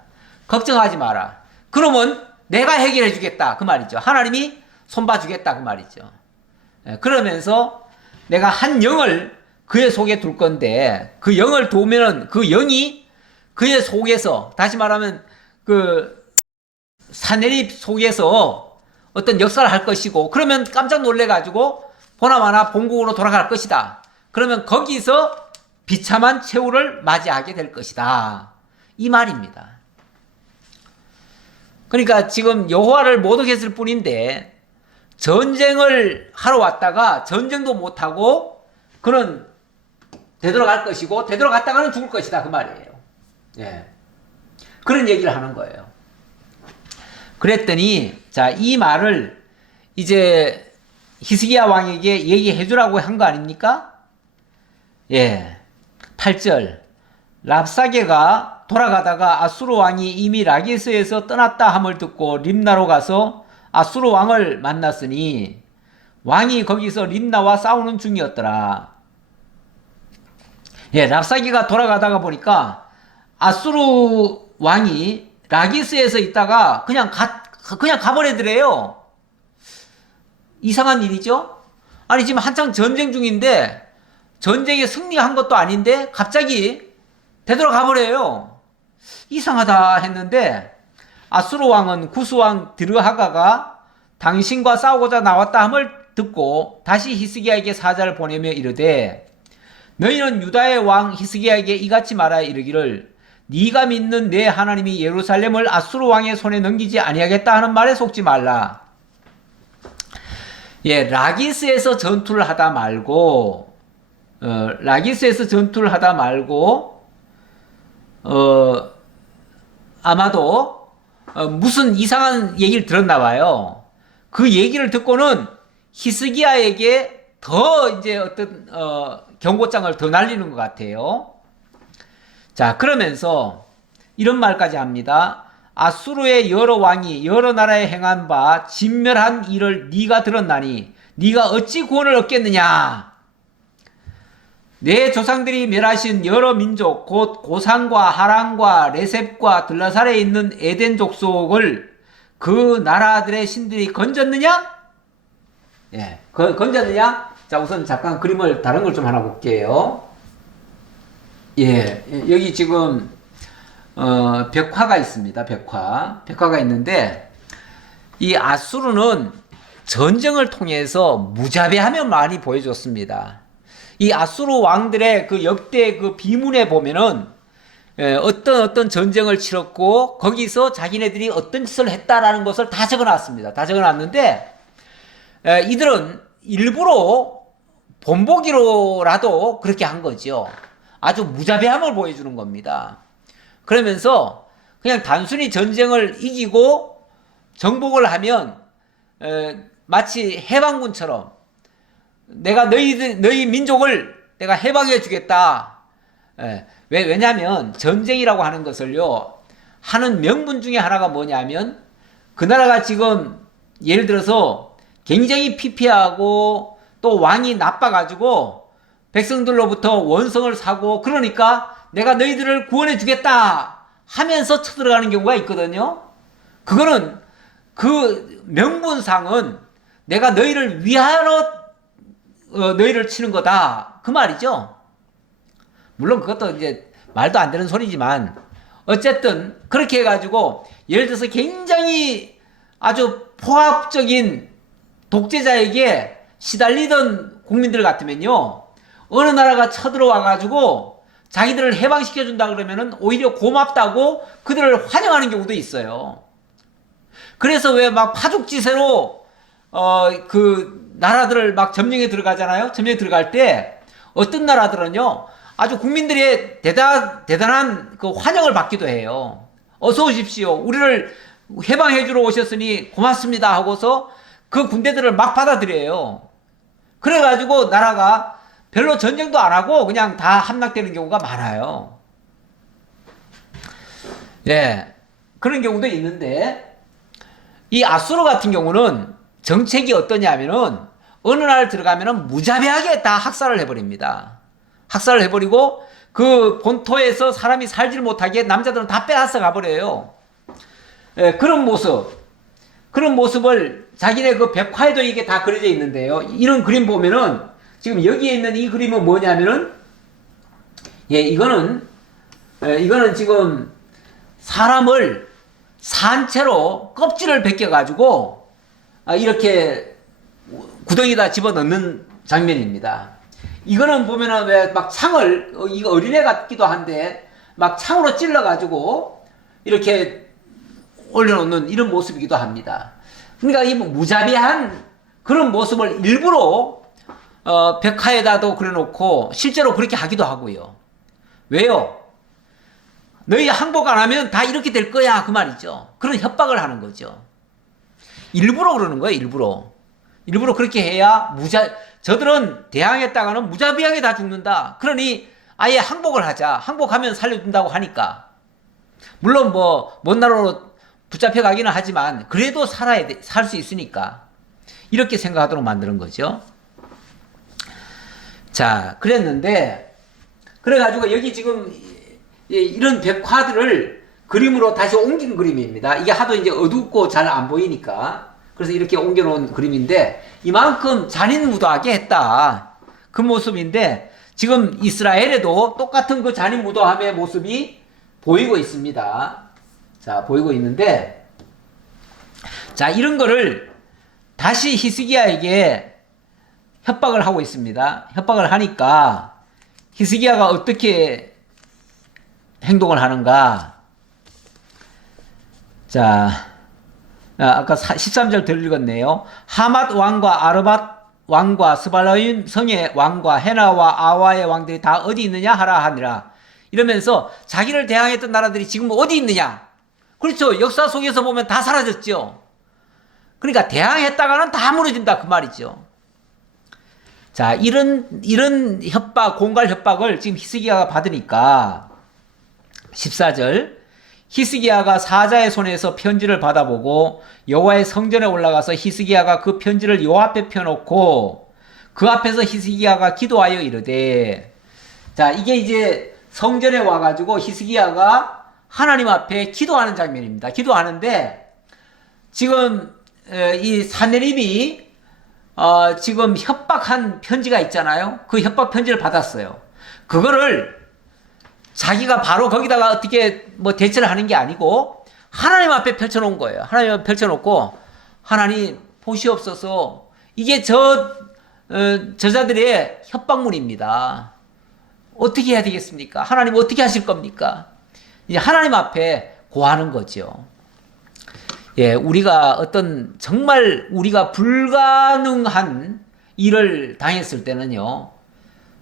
걱정하지 마라. 그러면 내가 해결해 주겠다. 그 말이죠. 하나님이 손봐 주겠다. 그 말이죠. 그러면서 내가 한 영을 그의 속에 둘 건데 그 영을 두면은 그 영이 그의 속에서 다시 말하면 그 사내립 속에서 어떤 역사를 할 것이고 그러면 깜짝 놀래가지고 보나마나 본국으로 돌아갈 것이다. 그러면 거기서 비참한 최후를 맞이하게 될 것이다. 이 말입니다. 그러니까 지금 여호와를 모독했을 뿐인데 전쟁을 하러 왔다가 전쟁도 못하고 그는 되돌아갈 것이고 되돌아갔다가는 죽을 것이다. 그 말이에요. 예. 그런 얘기를 하는 거예요. 그랬더니 자, 이 말을 이제 히스기야 왕에게 얘기해 주라고 한 거 아닙니까? 예. 8절. 랍사게가 돌아가다가 아수르 왕이 이미 라기스에서 떠났다 함을 듣고 림나로 가서 아수르 왕을 만났으니 왕이 거기서 림나와 싸우는 중이었더라. 예, 랍사게가 돌아가다가 보니까 아수르 왕이 라기스에서 있다가 그냥 가버리더래요. 이상한 일이죠? 아니, 지금 한창 전쟁 중인데, 전쟁에 승리한 것도 아닌데, 갑자기 되돌아가버려요. 이상하다 했는데, 아수르 왕은 구스왕 드르하가가 당신과 싸우고자 나왔다 함을 듣고, 다시 히스기야에게 사자를 보내며 이르되, 너희는 유다의 왕 히스기야에게 이같이 말하여 이르기를, 네가 믿는 내 하나님이 예루살렘을 아수르 왕의 손에 넘기지 아니하겠다 하는 말에 속지 말라. 예, 라기스에서 전투를 하다 말고, 아마도, 무슨 이상한 얘기를 들었나 봐요. 그 얘기를 듣고는 히스기야에게 더 이제 어떤, 경고장을 더 날리는 것 같아요. 자, 그러면서 이런 말까지 합니다. 아수르의 여러 왕이 여러 나라에 행한 바 진멸한 일을 네가 들었나니 네가 어찌 구원을 얻겠느냐. 내 조상들이 멸하신 여러 민족 곧 고산과 하란과 레셉과 들라살에 있는 에덴 족속을 그 나라들의 신들이 건졌느냐? 예, 건졌느냐? 자, 우선 잠깐 그림을 다른 걸 좀 하나 볼게요. 예, 여기 지금 벽화가 있습니다. 벽화가 있는데 이 아수르는 전쟁을 통해서 무자비함을 많이 보여줬습니다. 이 아수르 왕들의 그 역대 그 비문에 보면은 어떤 전쟁을 치렀고 거기서 자기네들이 어떤 짓을 했다라는 것을 다 적어놨습니다. 다 적어놨는데 이들은 일부러 본보기로라도 그렇게 한 거죠. 아주 무자비함을 보여주는 겁니다. 그러면서 그냥 단순히 전쟁을 이기고 정복을 하면 마치 해방군처럼 내가 너희 민족을 내가 해방해 주겠다. 왜냐하면 전쟁이라고 하는 것을요 하는 명분 중에 하나가 뭐냐면 그 나라가 지금 예를 들어서 굉장히 피폐하고 또 왕이 나빠가지고 백성들로부터 원성을 사고 그러니까 내가 너희들을 구원해 주겠다 하면서 쳐들어가는 경우가 있거든요. 그거는 그 명분상은 내가 너희를 위하여 너희를 치는 거다 그 말이죠. 물론 그것도 이제 말도 안 되는 소리지만 어쨌든 그렇게 해가지고 예를 들어서 굉장히 아주 포압적인 독재자에게 시달리던 국민들 같으면요 어느 나라가 쳐들어와가지고 자기들을 해방시켜준다 그러면은 오히려 고맙다고 그들을 환영하는 경우도 있어요. 그래서 왜 막 파죽지세로 그 나라들을 막 점령에 들어가잖아요. 점령에 들어갈 때 어떤 나라들은요 아주 국민들의 대단한 그 환영을 받기도 해요. 어서 오십시오. 우리를 해방해 주러 오셨으니 고맙습니다 하고서 그 군대들을 막 받아들여요. 그래가지고 나라가 별로 전쟁도 안 하고 그냥 다 함락되는 경우가 많아요. 예. 그런 경우도 있는데 이 아수르 같은 경우는 정책이 어떠냐면은 어느 나라를 들어가면은 무자비하게 다 학살을 해버립니다. 학살을 해버리고 그 본토에서 사람이 살질 못하게 남자들은 다 빼앗아 가버려요. 예, 그런 모습을 자기네 그 벽화에도 이게 다 그려져 있는데요. 이런 그림 보면은 지금 여기에 있는 이 그림은 뭐냐면은 예, 이거는 지금 사람을 산채로 껍질을 벗겨 가지고 이렇게 구덩이에다 집어넣는 장면입니다. 이거는 보면은 왜 막 창을 이거 어린애 같기도 한데 막 창으로 찔러 가지고 이렇게 올려놓는 이런 모습이기도 합니다. 그러니까 이 무자비한 그런 모습을 일부러 벽화에다도 그려놓고 실제로 그렇게 하기도 하고요. 왜요? 너희 항복 안 하면 다 이렇게 될 거야 그 말이죠. 그런 협박을 하는 거죠. 일부러 그러는 거예요. 일부러 그렇게 해야 저들은 대항했다가는 무자비하게 다 죽는다. 그러니 아예 항복을 하자. 항복하면 살려준다고 하니까. 물론 뭐 먼 나라로 붙잡혀 가기는 하지만 그래도 살 수 있으니까 이렇게 생각하도록 만드는 거죠. 자, 그랬는데 그래가지고 여기 지금 이런 벽화들을 그림으로 다시 옮긴 그림입니다. 이게 하도 이제 어둡고 잘 안 보이니까 그래서 이렇게 옮겨놓은 그림인데 이만큼 잔인무도하게 했다 그 모습인데 지금 이스라엘에도 똑같은 그 잔인무도함의 모습이 보이고 있습니다. 자, 보이고 있는데 자, 이런 거를 다시 히스기야에게 협박을 하고 있습니다. 협박을 하니까 히스기야가 어떻게 행동을 하는가? 자, 아까 13절 덜 읽었네요. 하맛 왕과 아르밧 왕과 스발라임 성의 왕과 헤나와 아와의 왕들이 다 어디 있느냐 하라 하니라. 이러면서 자기를 대항했던 나라들이 지금 어디 있느냐? 그렇죠. 역사 속에서 보면 다 사라졌죠. 그러니까 대항했다가는 다 무너진다 그 말이죠. 자, 이런 협박, 공갈 협박을 지금 히스기야가 받으니까 14절 히스기야가 사자의 손에서 편지를 받아보고 여호와의 성전에 올라가서 히스기야가 그 편지를 여호와 앞에 펴놓고 그 앞에서 히스기야가 기도하여 이르되 자, 이게 이제 성전에 와가지고 히스기야가 하나님 앞에 기도하는 장면입니다. 기도하는데 지금 이 산헤립이 지금 협박한 편지가 있잖아요. 그 협박 편지를 받았어요. 그거를 자기가 바로 거기다가 어떻게 뭐 대처를 하는 게 아니고 하나님 앞에 펼쳐놓은 거예요. 하나님 앞에 펼쳐놓고 하나님 보시옵소서, 이게 저자들의 협박문입니다. 어떻게 해야 되겠습니까? 하나님 어떻게 하실 겁니까? 이제 하나님 앞에 고하는 거죠. 예, 우리가 어떤 정말 우리가 불가능한 일을 당했을 때는요,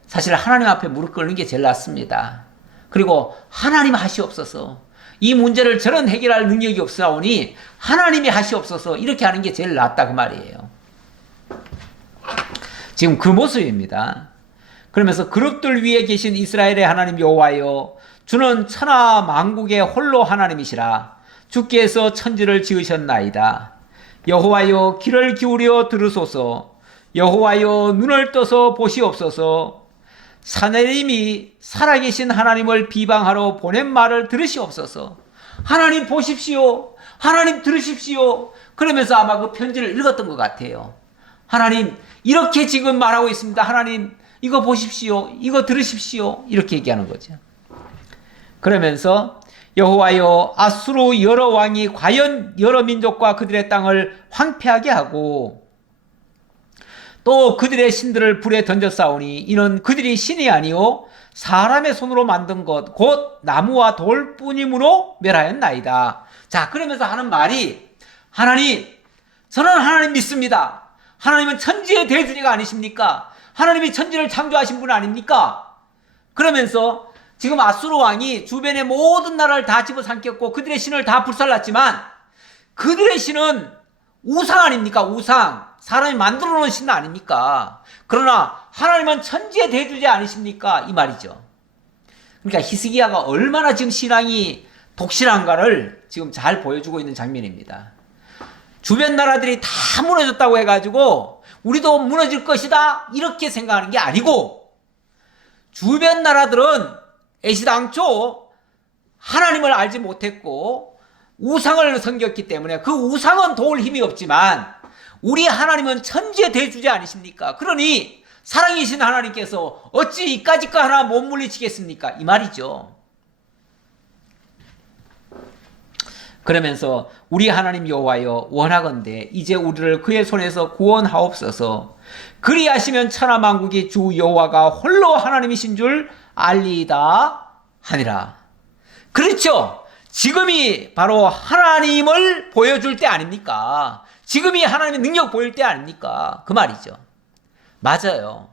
사실 하나님 앞에 무릎 꿇는 게 제일 낫습니다. 그리고 하나님 하시옵소서, 이 문제를 저런 해결할 능력이 없사오니 하나님이 하시옵소서, 이렇게 하는 게 제일 낫다 그 말이에요. 지금 그 모습입니다. 그러면서 그룹들 위에 계신 이스라엘의 하나님 여호와여, 주는 천하 만국의 홀로 하나님이시라. 주께서 천지를 지으셨나이다. 여호와여, 귀를 기울여 들으소서. 여호와여, 눈을 떠서 보시옵소서. 사내림이 살아계신 하나님을 비방하러 보낸 말을 들으시옵소서. 하나님 보십시오, 하나님 들으십시오. 그러면서 아마 그 편지를 읽었던 것 같아요. 하나님 이렇게 지금 말하고 있습니다. 하나님 이거 보십시오, 이거 들으십시오, 이렇게 얘기하는 거죠. 그러면서 여호와여, 아수르 여러 왕이 과연 여러 민족과 그들의 땅을 황폐하게 하고 또 그들의 신들을 불에 던졌사오니 이는 그들이 신이 아니요 사람의 손으로 만든 것 곧 나무와 돌뿐이므로 멸하였나이다. 자, 그러면서 하는 말이, 하나님, 저는 하나님 믿습니다. 하나님은 천지의 대주제가 아니십니까? 하나님이 천지를 창조하신 분 아닙니까? 그러면서 지금 아수르 왕이 주변의 모든 나라를 다 집어삼켰고 그들의 신을 다 불살랐지만 그들의 신은 우상 아닙니까? 우상. 사람이 만들어 놓은 신 아닙니까? 그러나 하나님은 천지의 대주제 아니십니까? 이 말이죠. 그러니까 히스기야가 얼마나 지금 신앙이 독실한가를 지금 잘 보여주고 있는 장면입니다. 주변 나라들이 다 무너졌다고 해가지고 우리도 무너질 것이다 이렇게 생각하는 게 아니고, 주변 나라들은 애시당초 하나님을 알지 못했고 우상을 섬겼기 때문에 그 우상은 도울 힘이 없지만 우리 하나님은 천지의 대주제 아니십니까? 그러니 사랑이신 하나님께서 어찌 이까짓 거 하나 못 물리치겠습니까? 이 말이죠. 그러면서 우리 하나님 여호와여, 원하건대 이제 우리를 그의 손에서 구원하옵소서. 그리하시면 천하 만국이 주 여호와가 홀로 하나님이신 줄 알리이다 하니라. 그렇죠. 지금이 바로 하나님을 보여줄 때 아닙니까? 지금이 하나님의 능력 보일 때 아닙니까? 그 말이죠. 맞아요.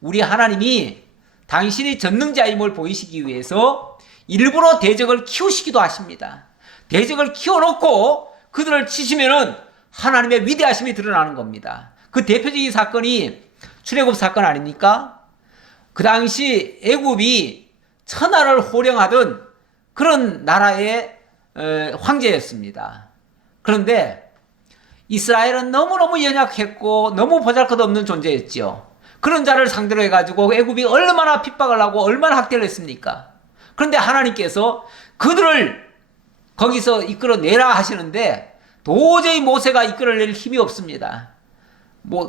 우리 하나님이 당신이 전능자임을 보이시기 위해서 일부러 대적을 키우시기도 하십니다. 대적을 키워놓고 그들을 치시면은 하나님의 위대하심이 드러나는 겁니다. 그 대표적인 사건이 출애굽 사건 아닙니까? 그 당시 애굽이 천하를 호령하던 그런 나라의 황제였습니다. 그런데 이스라엘은 너무너무 연약했고 너무 보잘것없는 존재였죠. 그런 자를 상대로 해가지고 애굽이 얼마나 핍박을 하고 얼마나 학대를 했습니까? 그런데 하나님께서 그들을 거기서 이끌어내라 하시는데 도저히 모세가 이끌어낼 힘이 없습니다.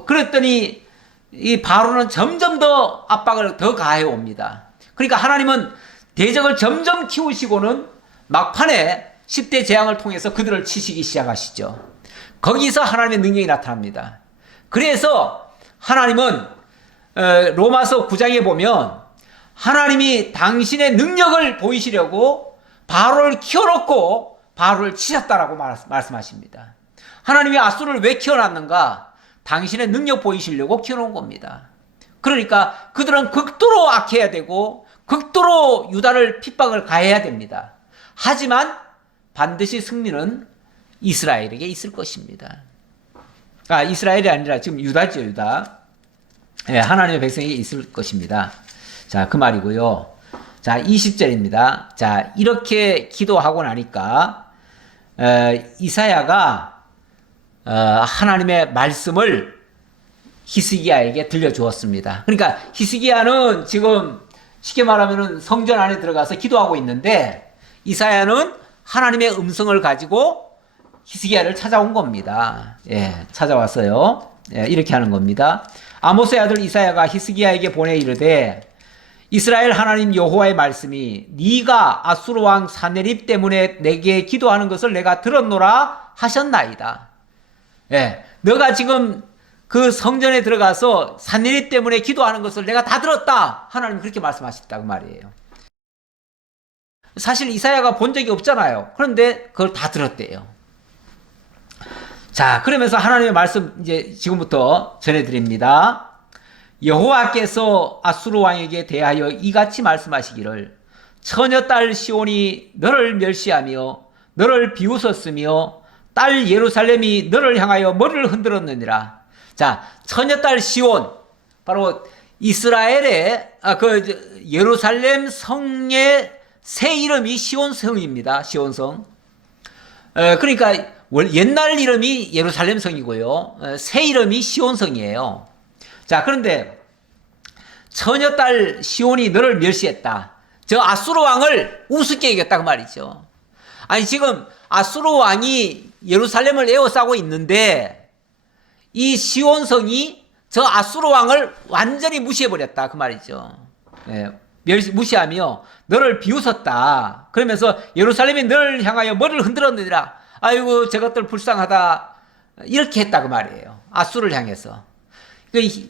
그랬더니 이 바로는 점점 더 압박을 더 가해 옵니다. 그러니까 하나님은 대적을 점점 키우시고는 막판에 10대 재앙을 통해서 그들을 치시기 시작하시죠. 거기서 하나님의 능력이 나타납니다. 그래서 하나님은 로마서 9장에 보면 하나님이 당신의 능력을 보이시려고 바로를 키워놓고 바로를 치셨다라고 말씀하십니다. 하나님이 아수르를 왜 키워놨는가? 당신의 능력 보이시려고 키워놓은 겁니다. 그러니까 그들은 극도로 악해야 되고 극도로 유다를 핍박을 가해야 됩니다. 하지만 반드시 승리는 이스라엘에게 있을 것입니다. 이스라엘이 아니라 지금 유다죠, 유다. 네, 하나님의 백성에게 있을 것입니다. 자, 그 말이고요. 자, 20절입니다. 자, 이렇게 기도하고 나니까 이사야가 하나님의 말씀을 히스기야에게 들려주었습니다. 그러니까 히스기야는 지금 쉽게 말하면 성전 안에 들어가서 기도하고 있는데 이사야는 하나님의 음성을 가지고 히스기야를 찾아온 겁니다. 예, 찾아왔어요. 예, 이렇게 하는 겁니다. 아모스의 아들 이사야가 히스기야에게 보내 이르되 이스라엘 하나님 여호와의 말씀이 네가 아수르 왕 사네립 때문에 내게 기도하는 것을 내가 들었노라 하셨나이다. 예, 너가 지금 그 성전에 들어가서 사네립 때문에 기도하는 것을 내가 다 들었다. 하나님 그렇게 말씀하셨다고 말이에요. 사실 이사야가 본 적이 없잖아요. 그런데 그걸 다 들었대요. 자, 그러면서 하나님의 말씀 이제 지금부터 전해드립니다. 여호와께서 아수르 왕에게 대하여 이같이 말씀하시기를 처녀딸 시온이 너를 멸시하며 너를 비웃었으며 딸 예루살렘이 너를 향하여 머리를 흔들었느니라. 자, 처녀딸 시온, 바로 이스라엘의 예루살렘 성의 새 이름이 시온성입니다. 시온성. 그러니까 옛날 이름이 예루살렘 성이고요. 새 이름이 시온성이에요. 자, 그런데 처녀딸 시온이 너를 멸시했다. 저 아수르 왕을 우습게 여겼다고 말이죠. 아니, 지금 아수르 왕이 예루살렘을 에워싸고 있는데 이 시온성이 저 아수르 왕을 완전히 무시해버렸다 그 말이죠. 예, 무시하며 너를 비웃었다. 그러면서 예루살렘이 너를 향하여 머리를 흔들었느니라. 아이고 저것들 불쌍하다. 이렇게 했다 그 말이에요. 아수르를 향해서.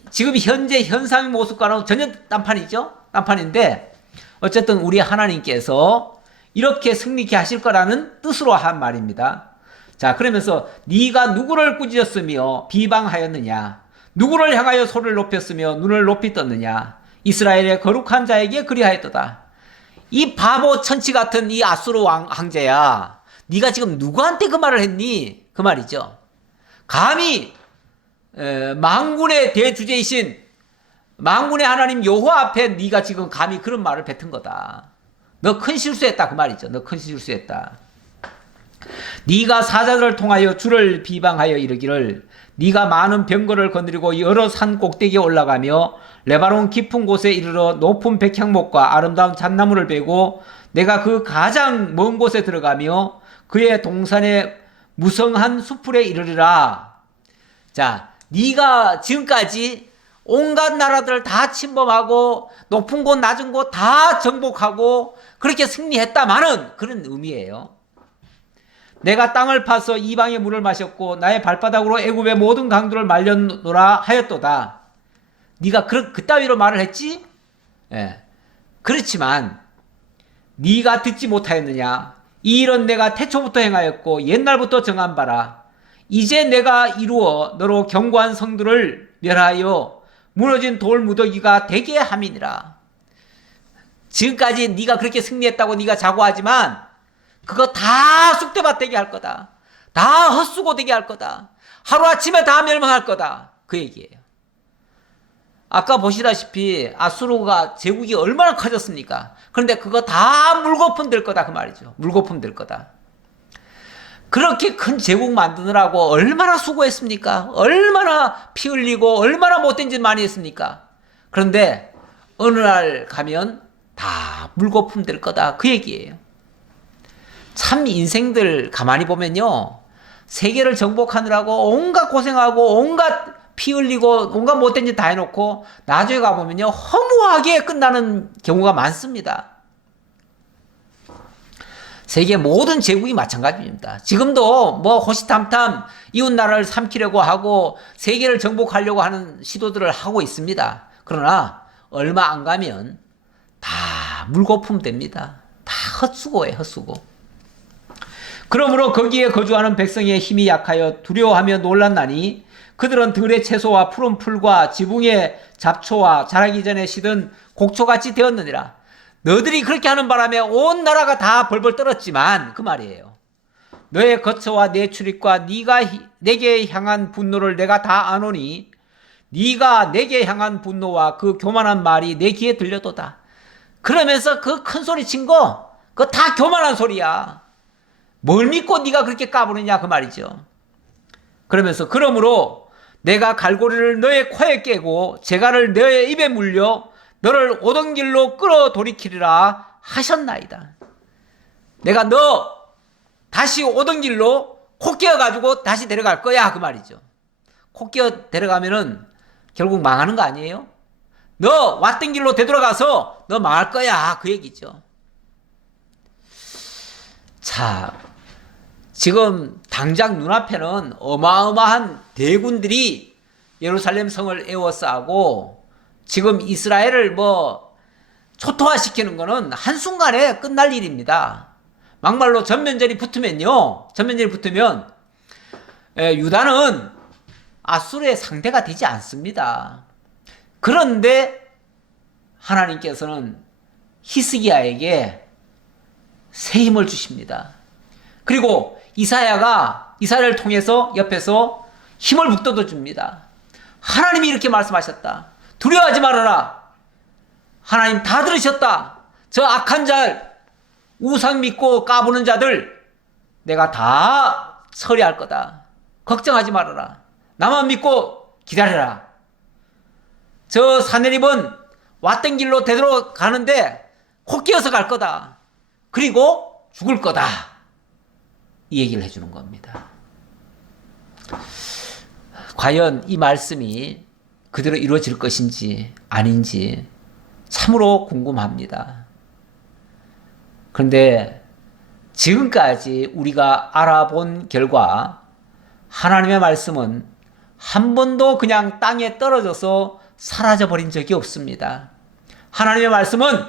지금 현재 현상의 모습과는 전혀 딴판이죠. 딴판인데 어쨌든 우리 하나님께서 이렇게 승리케 하실 거라는 뜻으로 한 말입니다. 자, 그러면서 네가 누구를 꾸짖었으며 비방하였느냐? 누구를 향하여 소리를 높였으며 눈을 높이 떴느냐? 이스라엘의 거룩한 자에게 그리하였도다. 이 바보 천치 같은 이 아수르 황제야, 네가 지금 누구한테 그 말을 했니? 그 말이죠. 감히 만군의 대주제이신 만군의 하나님 여호와 앞에 네가 지금 감히 그런 말을 뱉은 거다. 너 큰 실수했다 그 말이죠. 너 큰 실수했다. 네가 사자들을 통하여 주를 비방하여 이르기를 네가 많은 병거를 거느리고 여러 산 꼭대기에 올라가며 레바논 깊은 곳에 이르러 높은 백향목과 아름다운 잣나무를 베고 내가 그 가장 먼 곳에 들어가며 그의 동산의 무성한 수풀에 이르리라. 자, 네가 지금까지 온갖 나라들을 다 침범하고 높은 곳 낮은 곳 다 정복하고 그렇게 승리했다마는 그런 의미예요. 내가 땅을 파서 이방의 물을 마셨고 나의 발바닥으로 애굽의 모든 강들을 말렸노라 하였도다. 네가 그따위로 말을 했지? 예. 그렇지만 네가 듣지 못하였느냐? 이 일은 내가 태초부터 행하였고 옛날부터 정한 바라. 이제 내가 이루어 너로 견고한 성들을 멸하여 무너진 돌 무더기가 되게 함이니라. 지금까지 네가 그렇게 승리했다고 네가 자고하지만 그거 다 쑥대밭 되게 할 거다. 다 헛수고 되게 할 거다. 하루아침에 다 멸망할 거다. 그 얘기예요. 아까 보시다시피 아수르가 제국이 얼마나 커졌습니까? 그런데 그거 다 물거품 될 거다 그 말이죠. 물거품 될 거다. 그렇게 큰 제국 만드느라고 얼마나 수고했습니까? 얼마나 피 흘리고 얼마나 못된 짓 많이 했습니까? 그런데 어느 날 가면 다 물거품 될 거다 그 얘기예요. 참 인생들 가만히 보면요, 세계를 정복하느라고 온갖 고생하고 온갖 피 흘리고 온갖 못된 짓 다 해놓고 나중에 가보면요 허무하게 끝나는 경우가 많습니다. 세계 모든 제국이 마찬가지입니다. 지금도 뭐 호시탐탐 이웃 나라를 삼키려고 하고 세계를 정복하려고 하는 시도들을 하고 있습니다. 그러나 얼마 안 가면 다 물거품 됩니다. 다 헛수고예요, 헛수고. 그러므로 거기에 거주하는 백성의 힘이 약하여 두려워하며 놀랐나니 그들은 들의 채소와 푸른 풀과 지붕의 잡초와 자라기 전에 시든 곡초같이 되었느니라. 너들이 그렇게 하는 바람에 온 나라가 다 벌벌 떨었지만 그 말이에요. 너의 거처와 내 출입과 네가 내게 향한 분노를 내가 다 아노니 네가 내게 향한 분노와 그 교만한 말이 내 귀에 들려도다. 그러면서 그 큰 소리 친 거 그거 다 교만한 소리야. 뭘 믿고 네가 그렇게 까부느냐 그 말이죠. 그러면서 그러므로 내가 갈고리를 너의 코에 깨고 재갈을 너의 입에 물려 너를 오던 길로 끌어 돌이키리라 하셨나이다. 내가 너 다시 오던 길로 코 깨어가지고 다시 데려갈 거야 그 말이죠. 코 끼어 데려가면은 결국 망하는 거 아니에요? 너 왔던 길로 되돌아가서 너 망할 거야. 그 얘기죠. 자, 지금 당장 눈앞에는 어마어마한 대군들이 예루살렘 성을 에워싸고 지금 이스라엘을 초토화시키는 거는 한순간에 끝날 일입니다. 막말로 전면전이 붙으면 유다는 아수르의 상대가 되지 않습니다. 그런데 하나님께서는 히스기야에게 새 힘을 주십니다. 그리고 이사야를 통해서 옆에서 힘을 북돋워 줍니다. 하나님이 이렇게 말씀하셨다. 두려워하지 말아라. 하나님 다 들으셨다. 저 악한 자, 우상 믿고 까부는 자들 내가 다 처리할 거다. 걱정하지 말아라. 나만 믿고 기다려라. 저 사내립은 왔던 길로 되돌아가는데 코 끼어서 갈 거다. 그리고 죽을 거다. 이 얘기를 해주는 겁니다. 과연 이 말씀이 그대로 이루어질 것인지 아닌지 참으로 궁금합니다. 그런데 지금까지 우리가 알아본 결과 하나님의 말씀은 한 번도 그냥 땅에 떨어져서 사라져버린 적이 없습니다. 하나님의 말씀은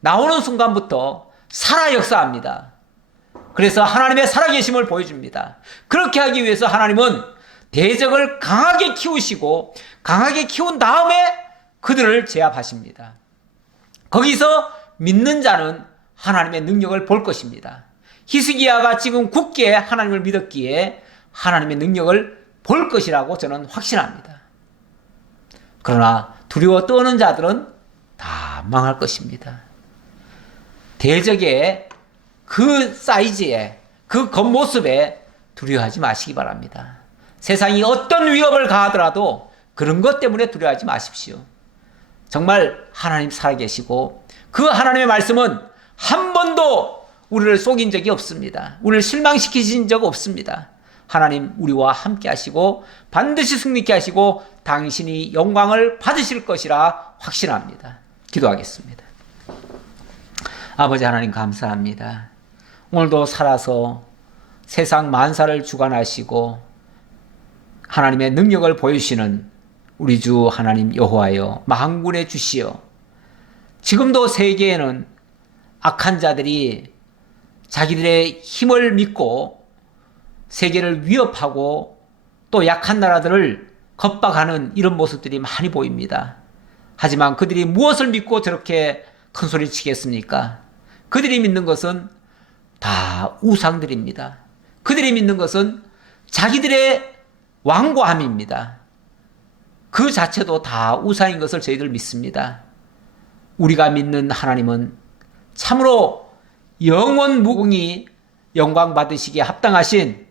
나오는 순간부터 살아 역사합니다. 그래서 하나님의 살아계심을 보여줍니다. 그렇게 하기 위해서 하나님은 대적을 강하게 키우시고 강하게 키운 다음에 그들을 제압하십니다. 거기서 믿는 자는 하나님의 능력을 볼 것입니다. 히스기야가 지금 굳게 하나님을 믿었기에 하나님의 능력을 볼 것이라고 저는 확신합니다. 그러나 두려워 떠는 자들은 다 망할 것입니다. 대적의 그 사이즈에, 그 겉모습에 두려워하지 마시기 바랍니다. 세상이 어떤 위협을 가하더라도 그런 것 때문에 두려워하지 마십시오. 정말 하나님 살아계시고 그 하나님의 말씀은 한 번도 우리를 속인 적이 없습니다. 우리를 실망시키신 적 없습니다. 하나님 우리와 함께 하시고 반드시 승리케 하시고 당신이 영광을 받으실 것이라 확신합니다. 기도하겠습니다. 아버지 하나님 감사합니다. 오늘도 살아서 세상 만사를 주관하시고 하나님의 능력을 보여주시는 우리 주 하나님 여호와여 만군의 주시여, 지금도 세계에는 악한 자들이 자기들의 힘을 믿고 세계를 위협하고 또 약한 나라들을 겁박하는 이런 모습들이 많이 보입니다. 하지만 그들이 무엇을 믿고 저렇게 큰 소리 치겠습니까? 그들이 믿는 것은 다 우상들입니다. 그들이 믿는 것은 자기들의 완고함입니다. 그 자체도 다 우상인 것을 저희들 믿습니다. 우리가 믿는 하나님은 참으로 영원 무궁히 영광 받으시기에 합당하신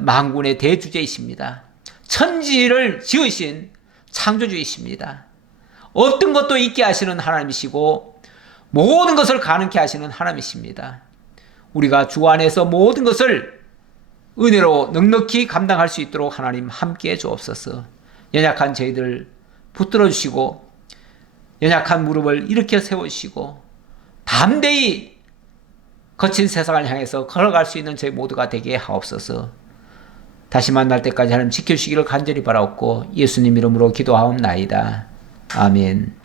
만군의 대주제이십니다. 천지를 지으신 창조주이십니다. 어떤 것도 있게 하시는 하나님이시고 모든 것을 가능케 하시는 하나님이십니다. 우리가 주 안에서 모든 것을 은혜로 넉넉히 감당할 수 있도록 하나님 함께해 주옵소서. 연약한 저희들 붙들어 주시고 연약한 무릎을 일으켜 세우시고 담대히 거친 세상을 향해서 걸어갈 수 있는 저희 모두가 되게 하옵소서. 다시 만날 때까지 하나님 지켜주시기를 간절히 바라옵고 예수님 이름으로 기도하옵나이다. 아멘.